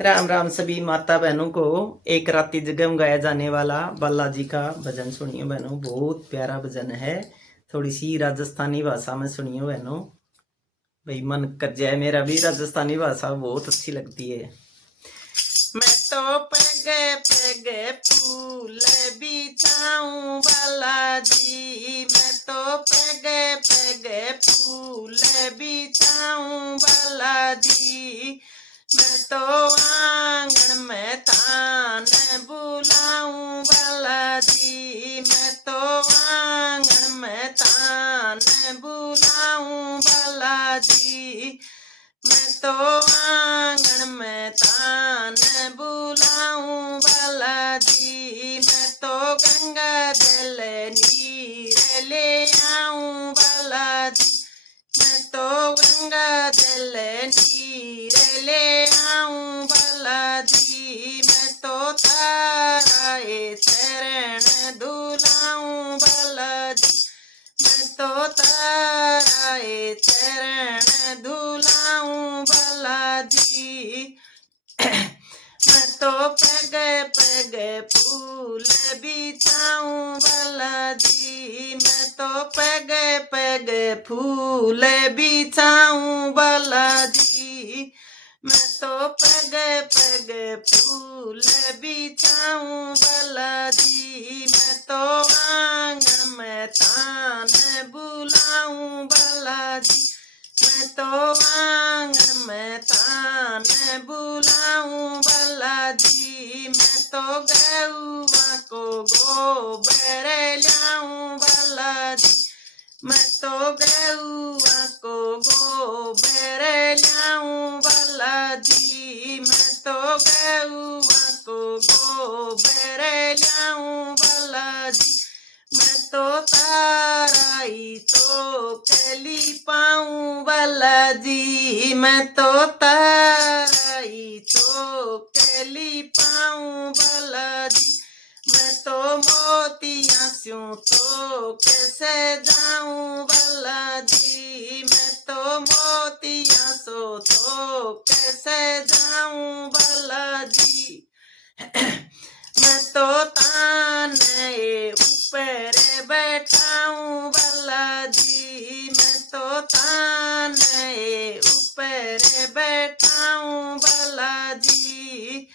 राम राम सभी माता बहनों को। एक रात्रि जगम गाया जाने वाला बालाजी का भजन सुनियो बहनों। बहुत प्यारा भजन है। थोड़ी सी राजस्थानी भाषा में सुनियो बहनों। भाई मन कर जाए, मेरा भी राजस्थानी भाषा बहुत अच्छी लगती है। मैं तो पगे पगे फूल बिछाऊं बालाजी, मैं तो पगे पगे फूल बिछाऊं बालाजी, मैं तो आंगन में तान बुलाऊं बालाजी, मैं तो आंगन में तान बुलाऊं बालाजी, मैं तो आंगन में तान बुलाऊं बालाजी, मैं तो गंगा जल नीर ले आऊं बालाजी, मैं तो गंगा जल नीर ले आऊं बालाजी, मैं तो ताराए चरण धुलाऊं बालाजी, मैं तो ताराए चरण धुलाऊं बालाजी, मैं तो पग पग फूल बिछाऊं बालाजी, मैं तो पग पग फूल बिछाऊं बालाजी, मैं तो पग पग फूल बिछाऊं बालाजी, मैं तो आंगन में तान बुलाऊं बालाजी, मैं तो आंगन में तान बुलाऊं बालाजी, मैं तो गौवा को गोबर लाऊं बालाजी, मैं तो गौवा को गोबर लाऊं बालाजी, मैं तो गौवा को गोबर लाऊं बालाजी, मैं तो ताराई तो कली पाऊं बालाजी, मैं तो ताराई तो कली पाऊं बालाजी, मैं तो मोतियां स्यूं तो कैसे जाऊं बालाजी, मैं तो मोतियां सो तो कैसे जाऊं बालाजी, मैं तो ताने ऊपर बैठाऊं बालाजी, मैं तो ताने ऊपर बैठाऊं बालाजी,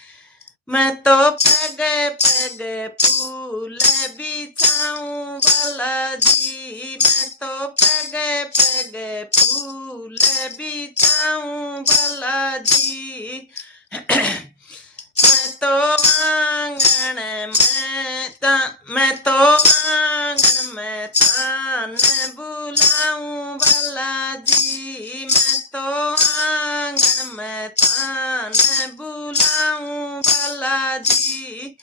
मैं तो पग पग फूल बिछाऊं बालाजी, मैं तो पग पग फूल बिछाऊं बालाजी, मैं तो आंगन में तान बुलाऊं बालाजी, मैं तो आंगन में तान बुलाऊं बालाजी,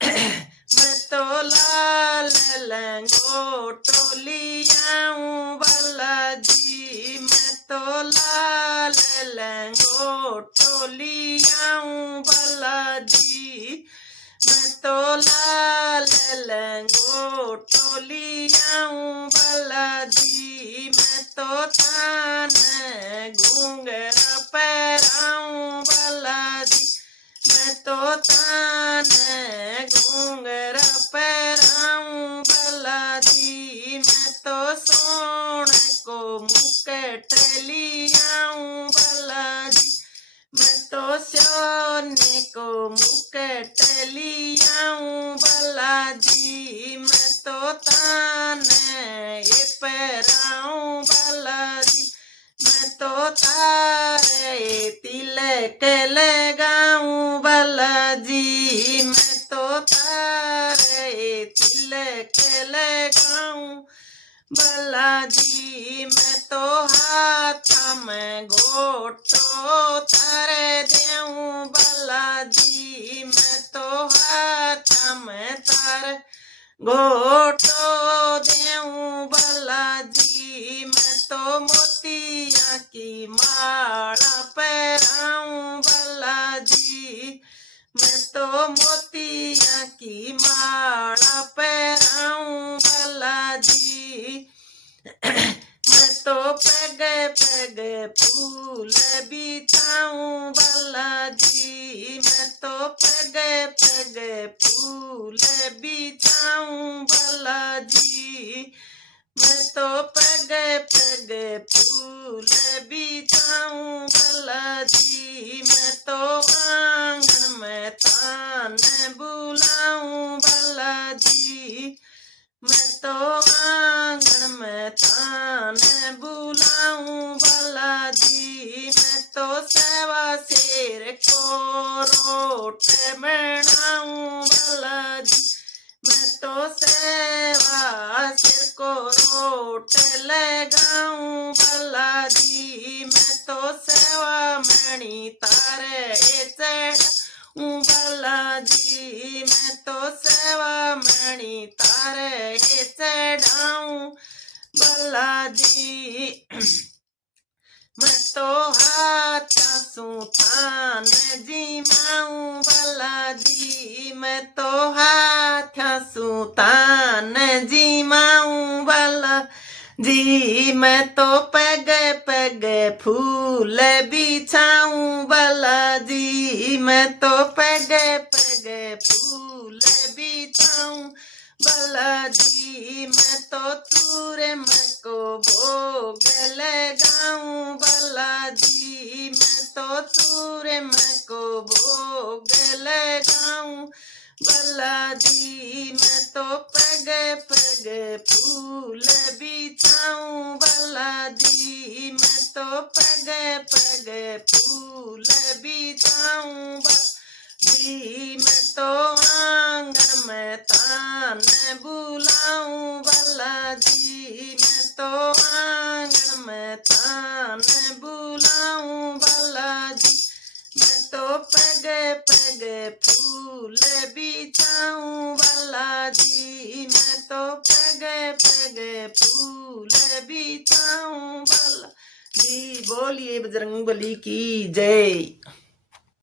मैं तो लाल लंगोटो लियाऊं बालाजी, मैं तो लाल लंगोटो लियाऊं बालाजी, मैं तो लाल लंगोटो लियाऊं बालाजी, मैं तो थान घूंघरा पहराऊं बालाजी, मैं तो तान घूंघरा पहराऊं बालाजी, मैं तो सोने को मुकुट लियाऊं बालाजी, मैं तो सोने को मुकुट लियाऊं बालाजी, मैं तो तान ये पहराऊं बालाजी, मैं तो तारे तिलक लगाऊं बालाजी, मैं तो तारे तिलक लगाऊं बालाजी, मैं तो हाथ में घोटो धर देऊं बालाजी, मैं तो हाथ में धर घोटो देऊं बालाजी, मैं तो मोतिया की माला पहराऊं बालाजी, मैं तो मोतिया की माला पहराऊं बालाजी, मैं तो पग पग फूल बिछाऊं बालाजी, तो पगे पगे फूल बिछाऊं बालाजी, मैं तो पगे पगे फूल बिछाऊं बालाजी, मैं तो आंगन में तान बुलाऊं बालाजी, मैं तो आंगन में तान बुलाऊं बालाजी, मैं तो सेवा शेर को रोट बनाऊं बालाजी, मैं तो सेवा सिर को रोट लगाऊं बालाजी, मैं तो सेवा मणि तारे चढ़ाऊं बालाजी, मैं तो सेवा मणि तारे चढ़ाऊं बालाजी, मैं तो हाथा सुथान जिमाऊं बालाजी, मैं तो हाथा सुथान जिमाऊं बालाजी, मैं तो पगे पगे फूल बिछाऊं बालाजी, मैं तो पगे पगे फूल बिछाऊं बालाजी, मैं तो तुरे में को भोग लगाऊं बालाजी, मैं तो तुरे में को भोग लगाऊं बालाजी, मैं तो पगे पगे फूल बिछाऊं बालाजी, मैं तो पगे पगे फूल बिछाऊं बालाजी, मैं तो आंगन में तान बुलाऊं बालाजी, मैं तो आंगन में तान बुलाऊं बालाजी, मैं तो पगे पगे फूल बिछाऊं बालाजी, मैं तो पगे पगे फूल बिछाऊं बालाजी। बोलिए बजरंगबली की जय।